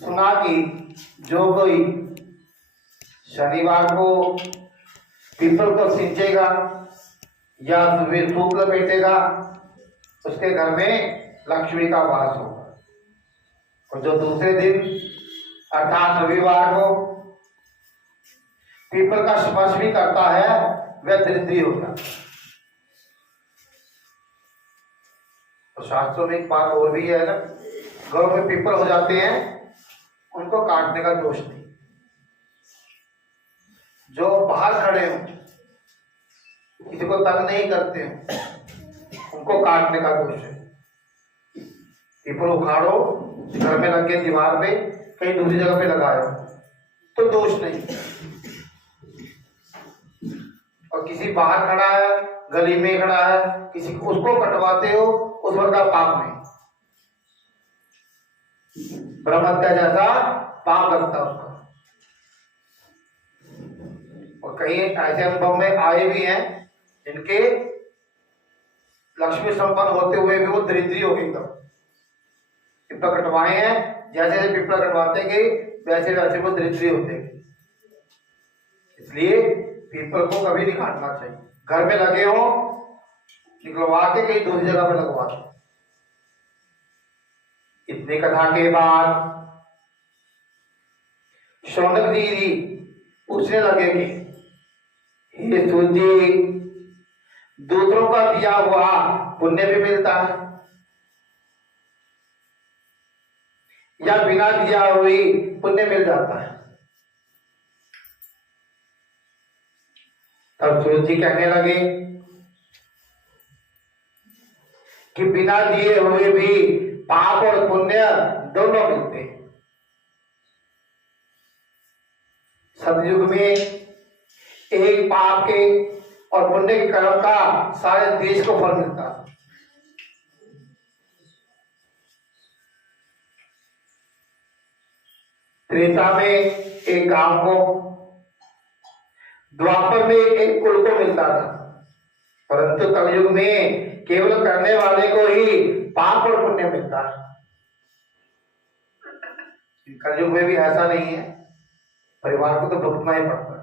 सुना कि जो कोई शनिवार को पीपल को सींचेगा या सुबह सूप लपेटेगा उसके घर में लक्ष्मी का वास होगा। और जो दूसरे दिन अर्थात रविवार को पीपल का स्पर्श भी करता है वह दरिद्री होता है। तो शास्त्रों में एक बात और भी है ना, घरों में पीपल हो जाते हैं उनको काटने का दोष नहीं। जो बाहर खड़े हो किसी को तंग नहीं करते हो उनको काटने का दोष है। पीपल उखाड़ो, घर में लग गए दीवार पे, कहीं दूसरी जगह पे लगाए तो दोष नहीं। और किसी बाहर खड़ा है, गली में खड़ा है, किसी को उसको कटवाते हो उस पर का पाप नहीं। ब्रह्महत्या जैसा पाप लगता है उसका। और कई ऐसे अनुभव में आए भी हैं जिनके लक्ष्मी संपन्न होते हुए भी वो दरिद्री हो गई। एकदम पिपला कटवाए हैं, जैसे जैसे पिपला कटवाते गए वैसे वैसे वो दरिद्री होते गए। इसलिए पीपल को कभी नहीं काटना चाहिए। घर में लगे हो निकलवा के कहीं दूसरी जगह पे लगवा दो। इतनी कथा के बाद शौनक दीदी पूछने लगे कि हे सूजी, दूसरों का दिया हुआ पुण्य भी मिलता है या बिना दिया हुई पुण्य मिल जाता है? तब सूरज जी कहने लगे कि बिना दिए हुए भी पाप और पुण्य दोनों मिलते हैं। सतयुग में एक पाप के और पुण्य के कर्म का सारे देश को फल मिलता है। त्रेता में एक गांव को, द्वापर में एक कुल को मिलता था, परंतु कलयुग में केवल करने वाले को ही पाप और पुण्य मिलता है। कलयुग में भी ऐसा नहीं है, परिवार को तो भुगतना ही पड़ता है।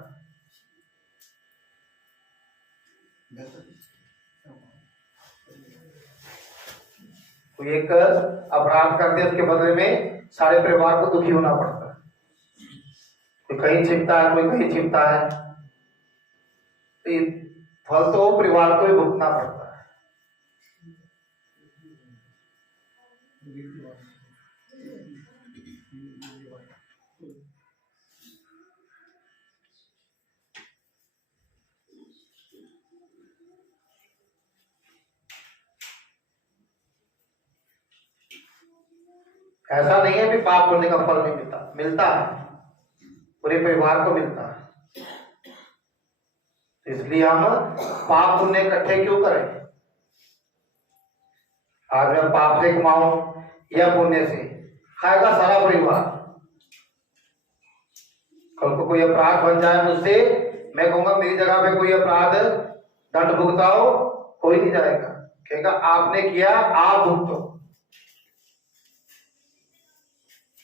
कोई एक अपराध कर दे उसके बदले में सारे परिवार को दुखी होना पड़ता है। कोई कहीं छिपता है, कोई कहीं छिपता है, तो फल तो परिवार को ही भुगतना पड़ता है। ऐसा नहीं है कि पाप करने का फल नहीं मिलता, मिलता है, पूरे परिवार को मिलता है। इसलिए हम पाप पुण्य इकट्ठे क्यों करें? आज मैं पाप से कमाऊं या पुण्य से, खाएगा सारा परिवार। कल को कोई अपराध बन जाए मुझसे, मैं कहूंगा मेरी जगह पे कोई अपराध दंड भुगताओ, कोई नहीं जाएगा, कहेगा आपने किया आप भुगतो।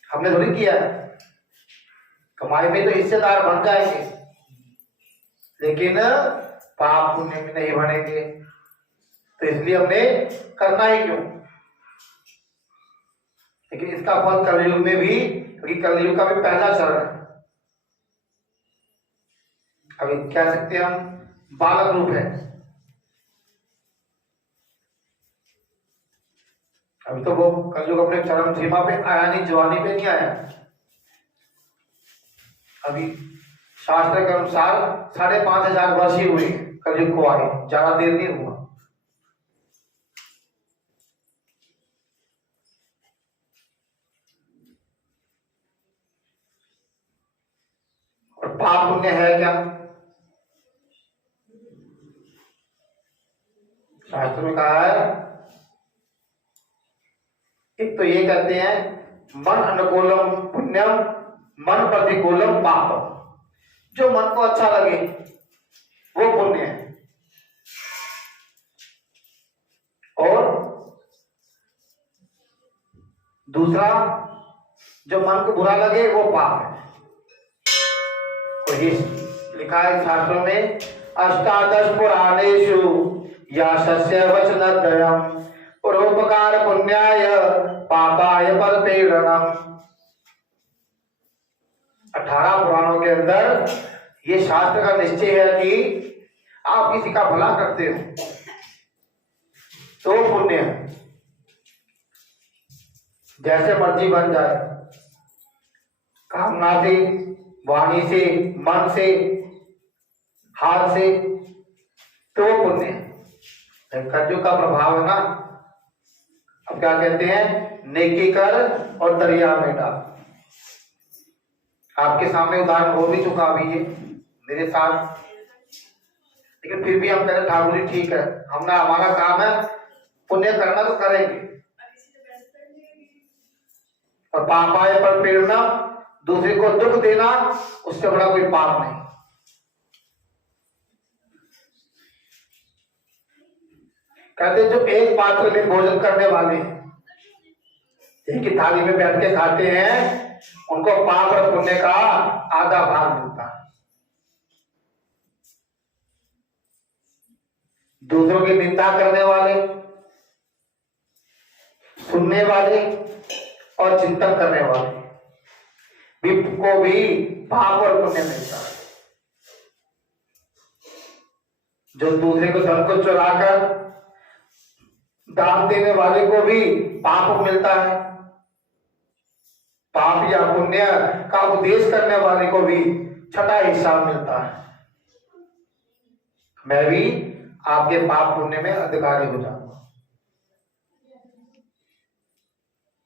हमने थोड़ी किया है, कमाई में तो हिस्सेदार बन जाएंगे लेकिन पाप पुण्य में नहीं बनेंगे। तो इसलिए हमने करना ही क्यों? लेकिन इसका फल कलयुग में भी, क्योंकि कलयुग का भी पहला चरण है। अभी कह सकते हैं हम बालक रूप है, अभी तो वो कलयुग अपने चरम सीमा पे आया नहीं, जवानी पे नहीं आया। अभी शास्त्र के अनुसार 5,500 वर्ष ही हुए कलयुग को आए, ज्यादा देर नहीं हुआ। और पाप पुण्य है क्या? शास्त्र में कहा है, एक तो ये कहते हैं मन अनुकूलम पुण्यम, मन प्रतिकूलम पापम। जो मन को अच्छा लगे वो पुण्य है, और दूसरा जो मन को बुरा लगे वो पाप है। तो ये लिखा है शास्त्रों में, अष्टादश पुराणेषु यासस्य वचनद्वयम् परोपकार पुण्याय पापाय परपीडनम्। 18 पुराणों के अंदर ये शास्त्र का निश्चय है कि आप किसी का भला करते हो तो पुण्य है, जैसे मर्जी बन जाए, कामना से, वाणी से, मन से, हाथ से, तो पुण्य है। कलयुग का प्रभाव है ना। अब क्या कहते हैं, नेकी कर और दरिया में डाल। आपके सामने उदाहरण हो भी चुका अभी ये मेरे साथ, लेकिन फिर भी हम कहते ठाकुर जी ठीक है, हमने हमारा काम है पुण्य करना तो करेंगे। और पापाय पर प्रेरणा, दूसरे को दुख देना, उससे बड़ा कोई पाप नहीं। कहते जो एक पात्र में भोजन करने वाले, एक ही थाली में बैठ के खाते हैं, उनको पाप और पुण्य का आधा भाग मिलता है। दूसरों की निंदा करने वाले, सुनने वाले और चिंतन करने वाले को भी पाप और पुण्य मिलता है। जो दूसरे को धन को चुराकर दान देने वाले को भी पाप मिलता है। पाप या पुण्य का उपदेश करने वाले को भी छठा हिस्सा मिलता है। मैं भी आपके पाप पुण्य में अधिकारी हो जाऊंगा।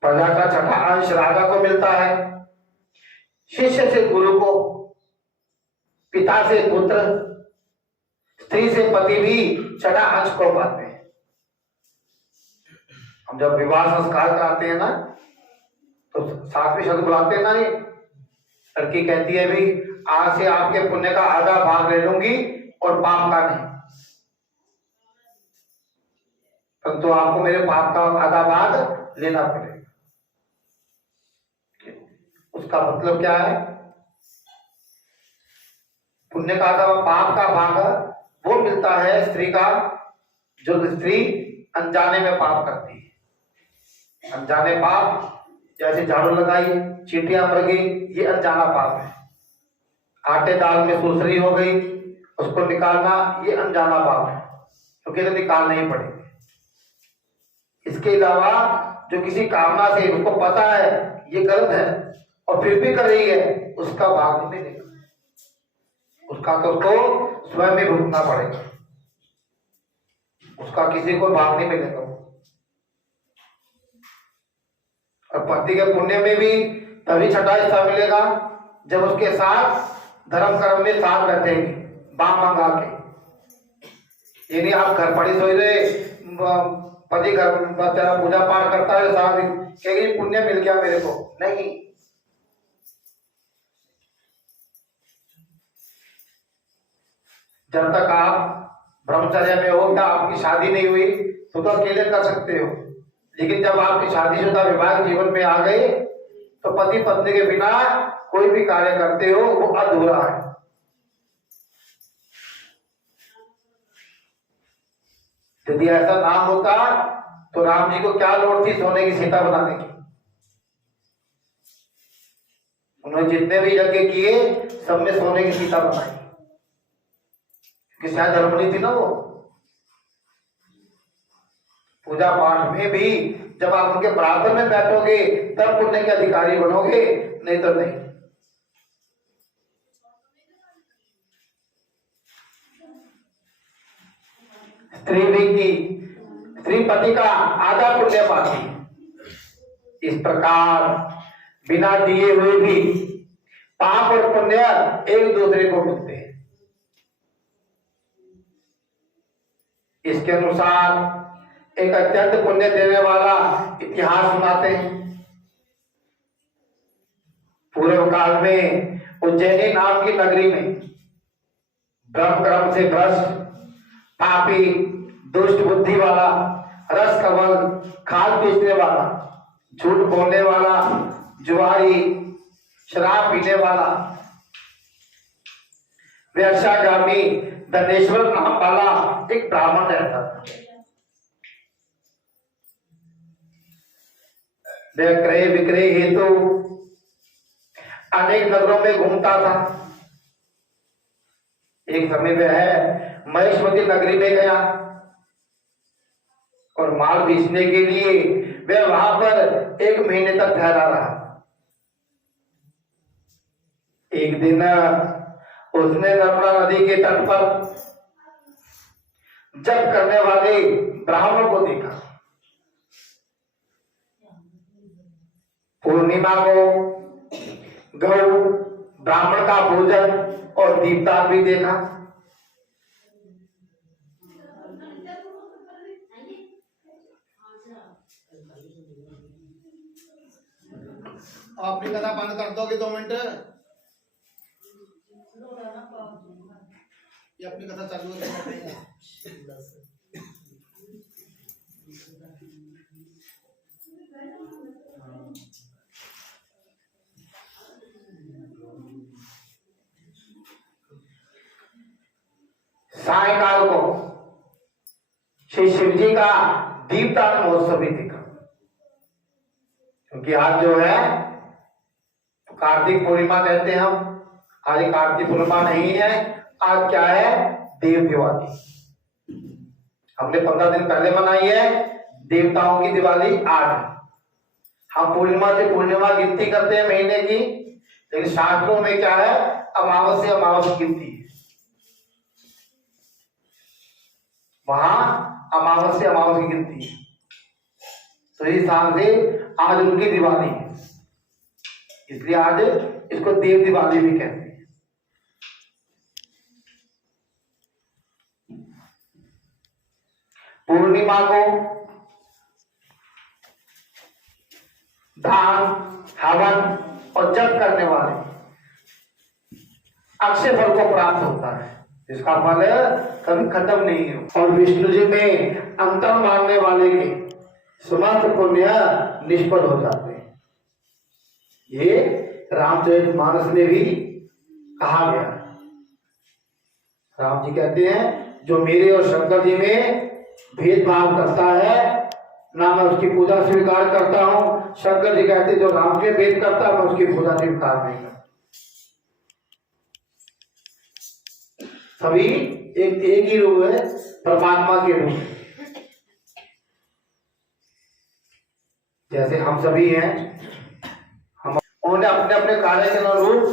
प्रजा का छठा अंश राजा को मिलता है, शिष्य से गुरु को, पिता से पुत्र, स्त्री से पति भी छठा अंश को पाते हैं। हम जब विवाह संस्कार कराते हैं ना, तो साथ में शब्द बुलाते हैं ना, ये लड़की कहती है भी आज से आपके पुण्य का आधा भाग ले लूंगी और पाप का नहीं, परंतु आपको मेरे पाप का आधा भाग लेना पड़ेगा। उसका मतलब क्या है, पुण्य का आधा, पाप का भाग वो मिलता है स्त्री का, जो स्त्री अनजाने में पाप करती है। अनजाने पाप, जैसे झाड़ू लगाई, चींटियां मर गई, ये अनजाना पाप है। आटे दाल में सुसरी हो गई, उसको निकालना, ये अनजाना पाप है, क्योंकि तो निकालना ही पड़ेगा। इसके अलावा जो किसी कामना से, उसको पता है ये गलत है और फिर भी कर रही है, उसका भाग नहीं मिलेगा। उसका तो उसको स्वयं ही भुगतना पड़ेगा, उसका किसी को भाग नहीं मिलेगा। और पति के पुण्य में भी तभी छठा हिस्सा मिलेगा जब उसके साथ धर्म कर्म में साथ बैठेंगे, बाम मंगा के। ये नहीं आप घर पड़ी सोई रहे, पति घर तेरा पूजा पाठ करता है सारा दिन, कहेगी पुण्य मिल गया मेरे को, नहीं। जब तक आप ब्रह्मचर्य में हो या आपकी शादी नहीं हुई तो अकेले कर सकते हो, लेकिन जब आपकी शादीशुदा विवाहित जीवन में आ गए तो पति पत्नी के बिना कोई भी कार्य करते हो वो अधूरा है। यदि ऐसा ना होता तो राम जी को क्या लोड़ थी सोने की सीता बनाने की। उन्होंने जितने भी यज्ञ किए सब में सोने की सीता बनाई, क्योंकि शायद धर्मनी थी ना वो। पूजा पाठ में भी जब आप उनके बराबर में बैठोगे तब पुण्य के अधिकारी बनोगे, नहीं तो नहीं। स्त्री भी की, स्त्री पति का आधा पुण्य पाती। इस प्रकार बिना दिए हुए भी पाप और पुण्य एक दूसरे को मिलते हैं। इसके अनुसार एक अत्यंत पुण्य देने वाला इतिहास सुनाते हैं। पूर्व काल में उज्जैनी नाम की नगरी में ब्रह्म कर्म से भ्रष्ट, पापी, दुष्ट बुद्धि वाला, रस कमल, खाद बेचने वाला, झूठ बोलने वाला, जुआरी, शराब पीने वाला, व्यवसायगामी, धनेश्वर नाम वाला एक ब्राह्मण रहता था। वह क्रय विक्रय हेतु अनेक नगरों में घूमता था। एक समय वह महेशमती नगरी में गया और माल बेचने के लिए वह वहां पर 1 महीने तक ठहरा रहा। एक दिन उसने नर्मदा नदी के तट पर जप करने वाले ब्राह्मण को देखा। पूर्णिमा को गौ, ब्राह्मण का भोजन और दीपदान भी देखा। अपनी कथा बंद कर दोगे 2 मिनट? ये अपनी कथा चालू है। सायकाल को श्री शिव जी का दीपदान महोत्सव भी देखा, क्योंकि आज जो है कार्तिक पूर्णिमा कहते हैं हम। आज कार्तिक पूर्णिमा नहीं है, आज क्या है? देव दिवाली। हमने 15 दिन पहले मनाई है, देवताओं की दिवाली आज है। हम पूर्णिमा से पूर्णिमा गिनती करते हैं महीने की, लेकिन शास्त्रों में क्या है? अमावस्या अमावस्या गिनती है। वहां अमावस्या अमावस्या गिनती है। तो इस हिसाब से आज उनकी दिवाली है, इसलिए आज इसको देव दिवाली भी कहते हैं। पूर्णिमा को दान, हवन और जप करने वाले अक्षय फल को प्राप्त होता है, जिसका फल कभी खत्म नहीं हो। और विष्णु जी में अंतर मानने वाले के समस्त पुण्य निष्फल हो जाते हैं। ये रामचरितमानस में भी कहा गया है। राम जी कहते हैं, जो मेरे और शंकर जी में भेदभाव करता है ना मैं उसकी पूजा स्वीकार करता हूं। शंकर जी कहते जो राम के भेद करता है मैं उसकी पूजा स्वीकार नहीं करता। सभी एक ही रूप है, परमात्मा के रूप। जैसे हम सभी हैं, हम उन्होंने अपने अपने कार्य के अनुरूप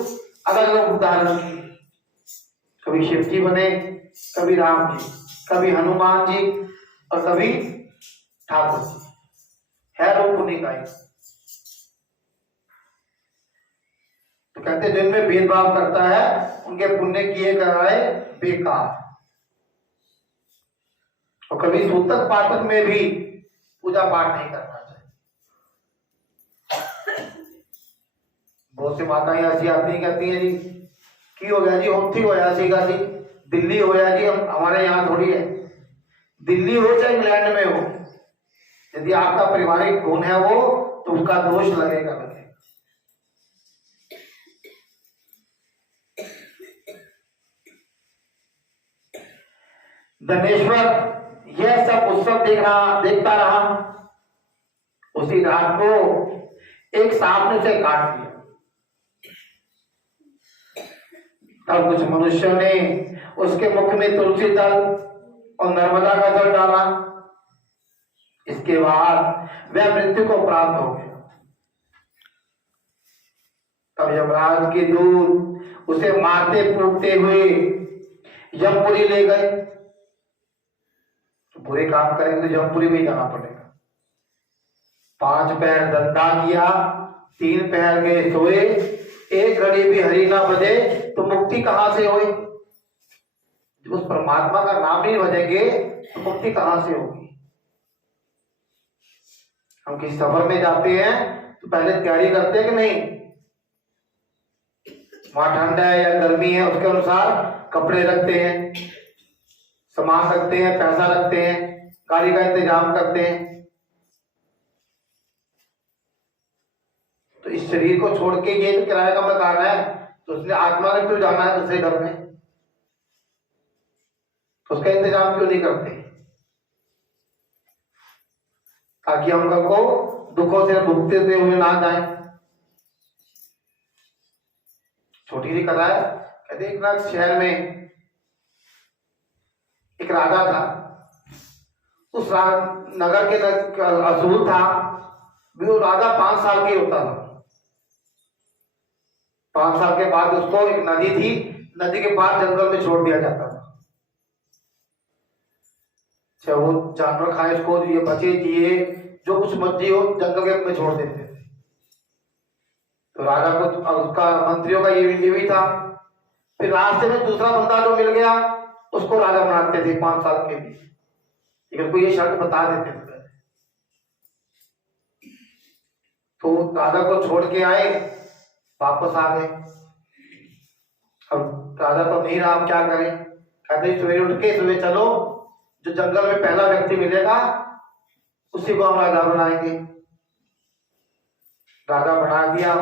अलग अलग उदाहरण किए। कभी शिव जी बने, कभी राम जी, कभी हनुमान जी और कभी ठाकुर जी। है रूप उन्हीं का ही। तो कहते जिनमें भेदभाव करता है उनके पुण्य किए कराए बेकार। और कभी सूतक पातक में भी पूजा पाठ नहीं करना चाहिए। बहुत सी माताएं ऐसी आती हैं, कहती हैं जी की हो गया जी, होती हो सीगा जी, दिल्ली हो या जी, हम हमारे यहाँ थोड़ी है। दिल्ली हो चाहे इंग्लैंड में हो, यदि आपका पारिवारिक खून है वो, तो उसका दोष लगेगा लगेगा। धनेश्वर यह सब उत्सव देखता रहा। उसी रात को एक सांप ने उसे काट दिया। तब कुछ मनुष्यों ने उसके मुख में तुलसी दल और नर्मदा का जल डाला। इसके बाद वह मृत्यु को प्राप्त हो गया। तब यमराज के दूत उसे मारते कूटते हुए यमपुरी ले गए। तो बुरे काम करेंगे तो यमपुरी में जाना पड़ेगा। 5 पैर धंधा किया, 3 पैर गए सोए, 1 घड़ी भी हरि ना बजे तो मुक्ति कहां से हुई? जब उस परमात्मा का नाम नहीं बजेंगे तो मुक्ति कहां से होगी? हम किसी सफर में जाते हैं तो पहले तैयारी करते हैं कि नहीं? वहां ठंड है या गर्मी है उसके अनुसार कपड़े रखते हैं, सामान रखते हैं, पैसा रखते हैं, गाड़ी का इंतजाम करते हैं। तो इस शरीर को छोड़ के ये तो किराए का मकान है, तो उसने आत्मा ने क्यों जाना है दूसरे घर में, तो उसका इंतजाम क्यों नहीं करते, ताकि हम कल को दुखों से भुगते हुए ना जाए। छोटी सी कथा है। कहते एक ना शहर में एक राजा था। उस नगर के असूल था भी वो राजा 5 साल के होता था। 5 साल के बाद उसको एक नदी थी, नदी के पास जंगल में छोड़ दिया जाता था। चाहे वो जानवर खाए उसको, ये बचे जिए जो कुछ मर्जी हो जंगल के में छोड़ देते थे। तो राजा को उसका मंत्रियों का ये भी था। फिर रास्ते में दूसरा बंदा जो मिल गया उसको राजा बनाते थे 5 साल के लिए, लेकिन कोई ये शर्त बता देते थे। तो राजा को छोड़ के आए, वापस आ गए। अब राजा तो नहीं रहा, अब क्या करें। कहते सवेरे उठ के सुबह चलो, जो जंगल में पहला व्यक्ति मिलेगा उसी को हम राजा बनाएंगे। राजा बना दिया।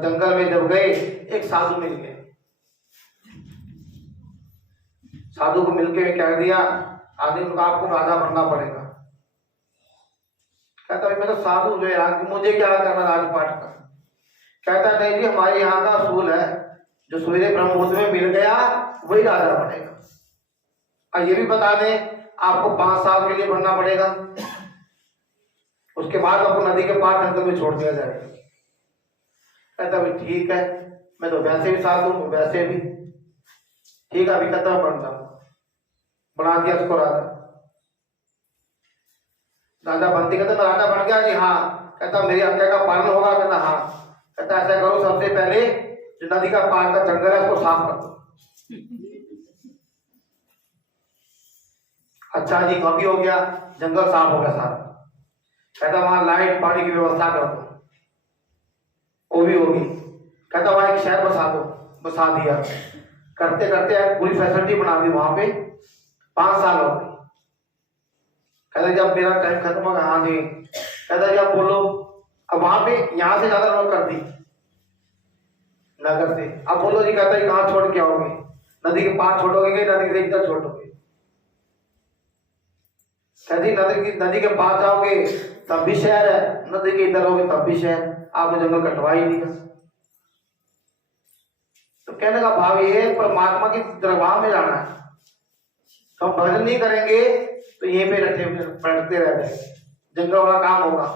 जंगल में जब गए एक साधु मिल गए। साधु को मिलके कह दिया, आदमी को आपको राजा बनना पड़ेगा। कहता है मैं तो साधु जो है, मुझे क्या करना राजपाट का। कहता नहीं जी, हमारे यहाँ का असूल है, जो सवेरे ब्रह्ममुहूर्त में मिल गया वही राजा बनेगा। और ये भी बता दें आपको 5 साल के लिए बनना पड़ेगा, उसके बाद आपको नदी के पार जंगल में छोड़ दिया जाएगा। कहता भाई ठीक है, मैं तो वैसे भी साधु हूं, वैसे भी ठीक है, अभी कहता बन जाऊंगा। बना दिया उसको राजा। राजा बनती कहता मैं राजा बन गया जी हाँ। कहता मेरी आज्ञा का पालन होगा। कहता हाँ। कहता ऐसा करो, सबसे पहले जो नदी का पार का जंगल है उसको साफ कर दो। अच्छा जी, कभी हो गया, जंगल साफ हो गया सारा। कहता वहां लाइट पानी की व्यवस्था कर दो, वो भी होगी। कहता वहां एक शहर बसा दो, बसा दिया। करते करते पूरी फैसिलिटी बना दी वहां पे। 5 साल हो गए। कहता जब मेरा टाइम खत्म होगा, हाँ जी। कहता जी आप बोलो। अब वहां पे यहाँ से ज्यादा लोग कर दी नगर से। अब बोलो जी। कहता है कहाँ छोड़ के आओगे, नदी के पार छोड़ोगे कि नदी के इधर छोड़ोगे। कहती नदी के पास जाओगे तब भी शहर है, नदी के इधर होगे तब भी शहर। आपने जंगल कटवा ही दिया। तो कहने का भाव ये है परमात्मा की दरबार में जाना है। तो हम भजन नहीं करेंगे तो यहीं पे बैठते रह जाएंगे, जंगल वाला काम होगा।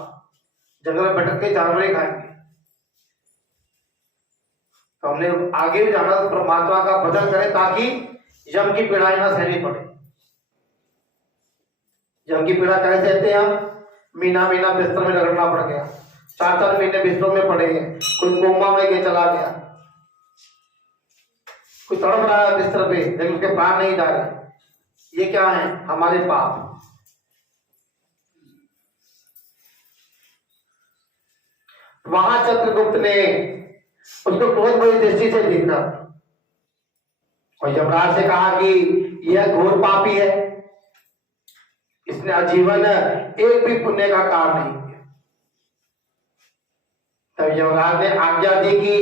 जंगल में भटक के जानवर ही खाएंगे। तो हमने आगे भी जाना, तो परमात्मा का भजन करें ताकि यम की पीड़ाएं ना सहनी पड़े। यम की पीड़ा कैसे सहते हैं हम? महीना बिस्तर में रगड़ना पड़ गया, 4 महीने बिस्तरों में पड़े हैं, कोई कोमा में के चला गया, कोई तड़प रहा है बिस्तर पे लेकिन उसके प्राण नहीं जा रहे। ये क्या है? हमारे पाप। वहां चित्रगुप्त ने उसको बहुत बड़ी दृष्टि से देखा और यमराज से कहा कि यह घोर पापी है, इसने आजीवन एक भी पुण्य का काम नहीं किया। तब यमराज ने आज्ञा दी कि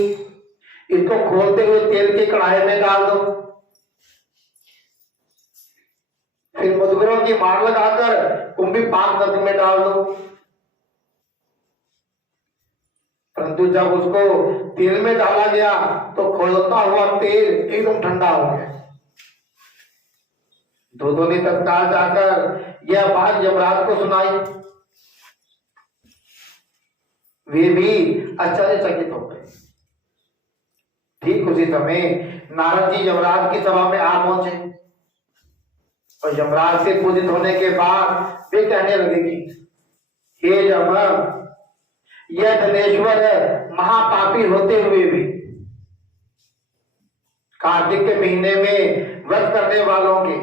इसको खोलते हुए तेल के कढ़ाई में डाल दो, फिर मुदगरों की मार लगाकर कुंभी पाक नदी में डाल दो। परंतु जब उसको तेल में डाला गया तो खोलता हुआ तेल एकदम ठंडा हो गया। दूतों ने तत्काल जाकर यह बात यमराज को सुनाई। वे भी आश्चर्यचकित हो गए। ठीक उसी समय नारद जी यमराज की सभा में आ पहुंचे और यमराज से पूजित होने के बाद वे कहने लगे कि हे यम, यह धनेश्वर महापापी होते हुए भी कार्तिक के महीने में व्रत करने वालों के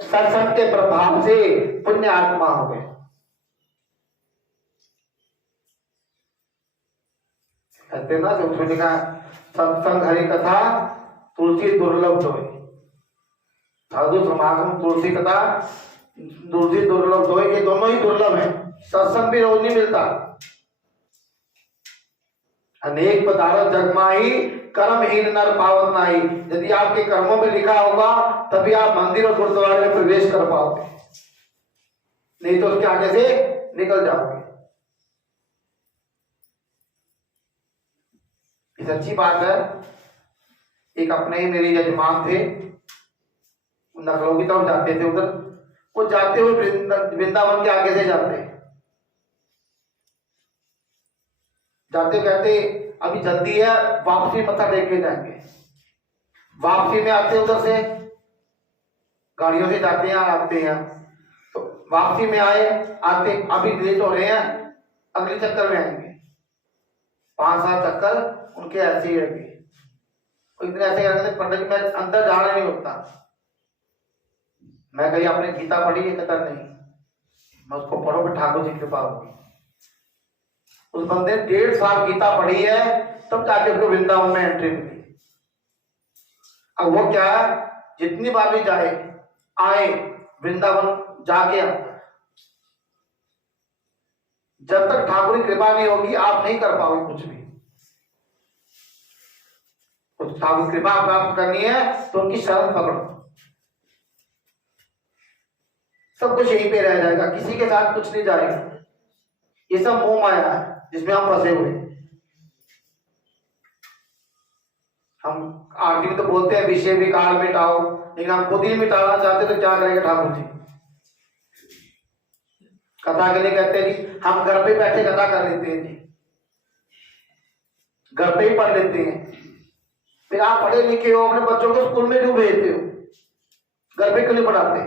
सत्संग के प्रभाव से पुण्य आत्मा हो गए। कहते ना जो उसने कहा सत्संग हरि कथा तुलसी दुर्लभ होए, साधु समागम तुलसी कथा तुलसी दुर्लभ होए। ये दोनों ही दुर्लभ है। सत्संग भी रोज नहीं मिलता। अनेक पदार्थ जगमाही कर्महीन नर पावत नाही। यदि आपके कर्मों में लिखा होगा तभी आप मंदिर और गुरुद्वारे में प्रवेश कर पाओगे, नहीं तो उसके आगे से निकल जाओगे। सच्ची बात है। एक अपने ही मेरे यजमान थे, नकलों की तरफ जाते थे, उधर वो जाते हुए वृंदावन के आगे से जाते कहते अभी जल्दी है, वापसी मत्था टेक के जाएंगे। वापसी में आते उधर से गाड़ियों से जाते हैं आते हैं, तो वापसी में आते अभी लेट हो रहे हैं, अगले चक्कर में आएंगे। 5-7 चक्कर उनके ऐसे ही रहेंगे। इतने ऐसे रहते पंडित जी मैं अंदर जाना नहीं होता। मैं कहीं आपने गीता पढ़ी है? कहता नहीं। मैं उसको पढ़ो कि ठाकुर जी की कृपा होगी। उस बंदे ने 1.5 साल गीता पढ़ी है, तब जाके उसको वृंदावन में एंट्री मिली। अब वो क्या है, जितनी बार भी जाए आए वृंदावन जाके आता। जब तक ठाकुर की कृपा नहीं होगी आप नहीं कर पाओगे कुछ भी। ठाकुर कृपा प्राप्त करनी है तो उनकी शरण पकड़ो, सब कुछ यहीं पे रह जाएगा, किसी के साथ कुछ नहीं जाएगा। ये सब मोह माया है जिसमें हम फंसे हुए। हम आरती में तो बोलते हैं विषय विकार मिटाओ, लेकिन हम खुद ही मिटाना चाहते तो क्या करेंगे ठाकुर जी? कथा के लिए कहते हैं जी हम घर पे बैठे कथा कर लेते हैं जी, घर पे ही पढ़ लेते हैं। फिर आप पढ़े लिखे हो, अपने बच्चों को स्कूल में क्यों भेजते हो? घर पे क्यों नहीं पढ़ाते?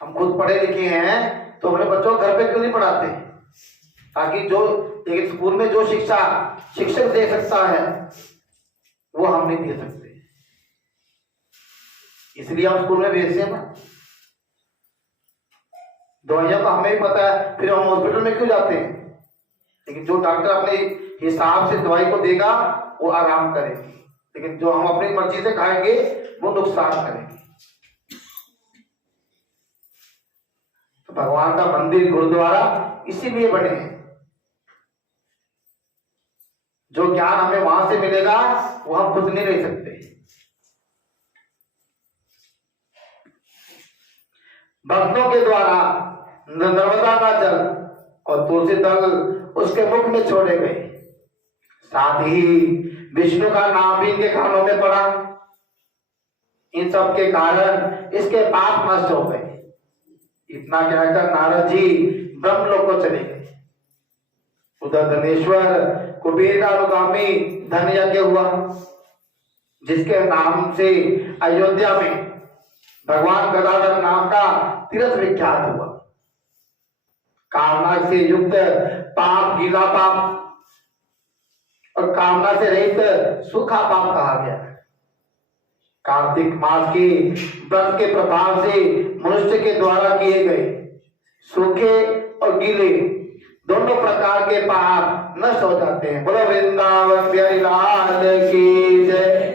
हम खुद पढ़े लिखे हैं तो अपने बच्चों को घर पे क्यों नहीं पढ़ाते? ताकि लेकिन स्कूल में जो शिक्षा शिक्षक दे सकता है वो हम नहीं दे सकते, इसलिए हम स्कूल में भेजते हैं ना। दवाइयों का हमें ही पता है, फिर हम हॉस्पिटल में क्यों जाते हैं? लेकिन जो डॉक्टर अपने हिसाब से दवाई को देगा वो आराम करेगी, लेकिन जो हम अपनी मर्जी से खाएंगे वो नुकसान करेगी। तो भगवान का मंदिर गुरुद्वारा इसीलिए बने हैं। जो ज्ञान हमें वहां से मिलेगा वो हम खुद नहीं ले सकते। भक्तों के द्वारा नर्मदा का जल और तुलसी दल उसके मुख में छोड़े गए, साथ ही विष्णु का नाम भी इनके कानों में पड़ा। इन सब के कारण इसके पाप नष्ट हो गए। इतना कहकर नारद जी ब्रह्मलोक को चले गए। उधर धनेश्वर कुबेर का अनुगामी धन यज्ञ हुआ, जिसके नाम से अयोध्या में भगवान गदाधर नाम का तीर्थ विख्यात हुआ। कामना से युक्त पाप गीला पाप और कामना से रहित सूखा पाप कहा गया। कार्तिक मास के व्रत के प्रभाव से मनुष्य के द्वारा किए गए सूखे और गीले दोनों प्रकार के पाप नष्ट हो जाते हैं। बोलो वृंदावन बिहारी लाल की जय।